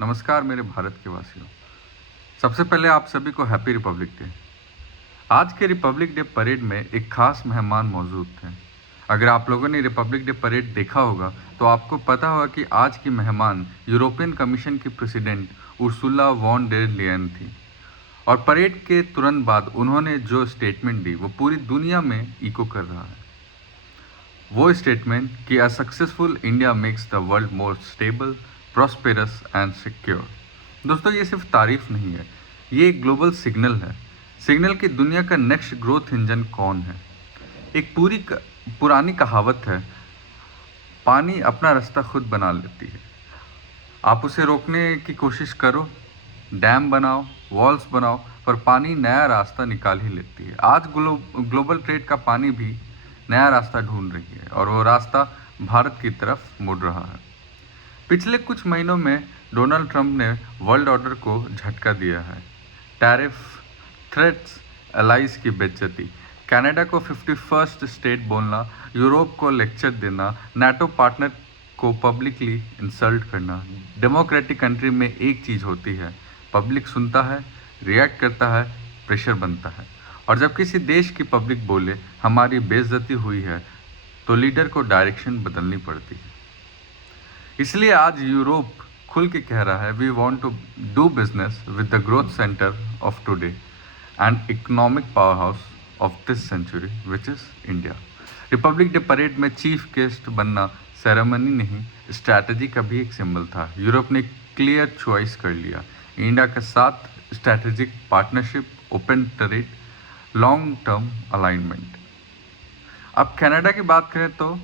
नमस्कार मेरे भारत के वासियों। सबसे पहले आप सभी को हैप्पी रिपब्लिक डे। आज के रिपब्लिक डे परेड में एक खास मेहमान मौजूद थे। अगर आप लोगों ने रिपब्लिक डे परेड देखा होगा तो आपको पता होगा कि आज की मेहमान यूरोपियन कमीशन की president Ursula von der Leyen थी। और परेड के तुरंत बाद उन्होंने जो स्टेटमेंट दी वो पूरी दुनिया में इको कर रहा है। वो स्टेटमेंट कि a successful India makes the world more stable, prosperous and secure. दोस्तों, ये सिर्फ तारीफ नहीं है, ये एक ग्लोबल सिग्नल है। सिग्नल कि दुनिया का नेक्स्ट ग्रोथ इंजन कौन है। एक पुरानी कहावत है, पानी अपना रास्ता खुद बना लेती है। आप उसे रोकने की कोशिश करो, डैम बनाओ, वॉल्स बनाओ, पर पानी नया रास्ता निकाल ही लेती है। आज ग्लोबल ट्रेड का पानी भी नया रास्ता ढूंढ रही है और वो रास्ता भारत की तरफ मुड़ रहा है। पिछले कुछ महीनों में डोनाल्ड ट्रंप ने वर्ल्ड ऑर्डर को झटका दिया है। टैरिफ, थ्रेट्स, एलाइज की बेइज्जती, कनाडा को 51st स्टेट बोलना, यूरोप को लेक्चर देना, नाटो पार्टनर को पब्लिकली इंसल्ट करना। डेमोक्रेटिक कंट्री में एक चीज़ होती है, पब्लिक सुनता है, रिएक्ट करता है, प्रेशर बनता है। और जब किसी देश की पब्लिक बोले हमारी बेइज्जती हुई है तो लीडर को डायरेक्शन बदलनी पड़ती है। इसलिए आज यूरोप खुल के कह रहा है, we want to do business with the growth centre of today and economic powerhouse of this century which is India. Republic Day parade में चीफ गेस्ट बनना सेरेमनी नहीं, स्ट्रैटेजी का भी एक सिंबल था। यूरोप ने क्लियर चॉइस कर लिया, इंडिया के साथ strategic partnership, open trade, long term alignment. अब कनाडा की बात करें तो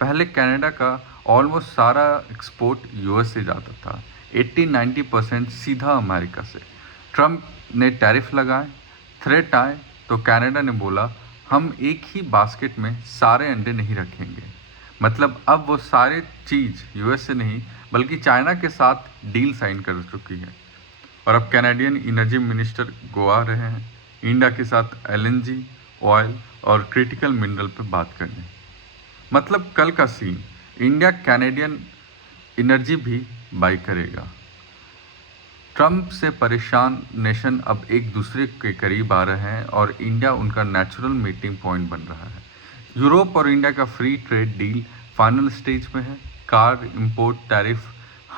पहले कनाडा का ऑलमोस्ट सारा एक्सपोर्ट यूएस से जाता था, 80-90% सीधा अमेरिका से। ट्रंप ने टैरिफ लगाए, थ्रेट आए तो कनाडा ने बोला हम एक ही बास्केट में सारे अंडे नहीं रखेंगे। मतलब अब वो सारे चीज़ यूएस से नहीं बल्कि चाइना के साथ डील साइन कर चुकी है। और अब कैनेडियन एनर्जी मिनिस्टर गोवा रहे हैं इंडिया के साथ एलएनजी, ऑयल और क्रिटिकल मिनरल पर बात करने। मतलब कल का सीन, इंडिया कैनेडियन एनर्जी भी बाई करेगा। ट्रंप से परेशान नेशन अब एक दूसरे के करीब आ रहे हैं और इंडिया उनका नेचुरल मीटिंग पॉइंट बन रहा है। यूरोप और इंडिया का free trade deal final stage में है। कार इंपोर्ट टैरिफ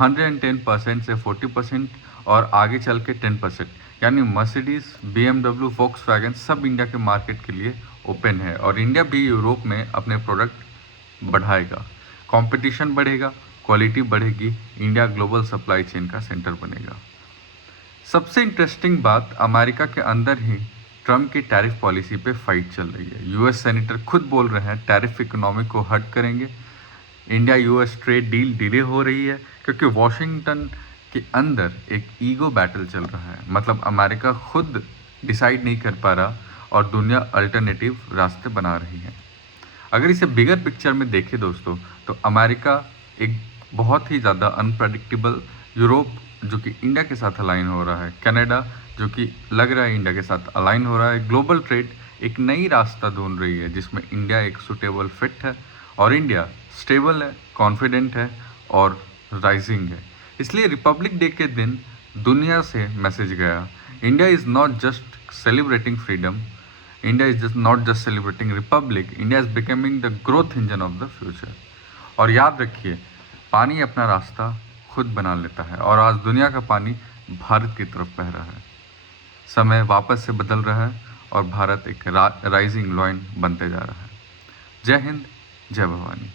110% से 40% और आगे चल के 10%, यानी मर्सिडीज, BMW, वोक्सवैगन सब इंडिया के मार्केट के लिए ओपन है। और इंडिया भी यूरोप में अपने प्रोडक्ट बढ़ाएगा, कंपटीशन बढ़ेगा, क्वालिटी बढ़ेगी, इंडिया ग्लोबल सप्लाई चेन का सेंटर बनेगा। सबसे इंटरेस्टिंग बात, अमेरिका के अंदर ही ट्रंप की टैरिफ पॉलिसी पे फाइट चल रही है। यूएस सेनेटर खुद बोल रहे हैं टैरिफ इकोनॉमी को हर्ट करेंगे। India US trade deal delay हो रही है क्योंकि वॉशिंगटन के अंदर एक ईगो बैटल चल रहा है। मतलब अमेरिका खुद डिसाइड नहीं कर पा रहा और दुनिया अल्टरनेटिव रास्ते बना रही है। अगर इसे बिगर पिक्चर में देखें दोस्तों, तो अमेरिका एक बहुत ही ज़्यादा अनप्रडिक्टेबल, यूरोप जो कि इंडिया के साथ अलाइन हो रहा है, कनाडा जो कि लग रहा है इंडिया के साथ अलाइन हो रहा है। ग्लोबल ट्रेड एक नई रास्ता ढूंढ रही है जिसमें इंडिया एक सुटेबल फिट है और इंडिया स्टेबल है, कॉन्फिडेंट है और राइजिंग है। इसलिए रिपब्लिक डे के दिन दुनिया से मैसेज गया, India is not just celebrating freedom, India is just not just celebrating Republic, India is becoming the growth engine of the future. और याद रखिए, पानी अपना रास्ता खुद बना लेता है और आज दुनिया का पानी भारत की तरफ बह रहा है। समय वापस से बदल रहा है और भारत एक राइजिंग लॉयन बनते जा रहा है। जय हिंद, जय भवानी।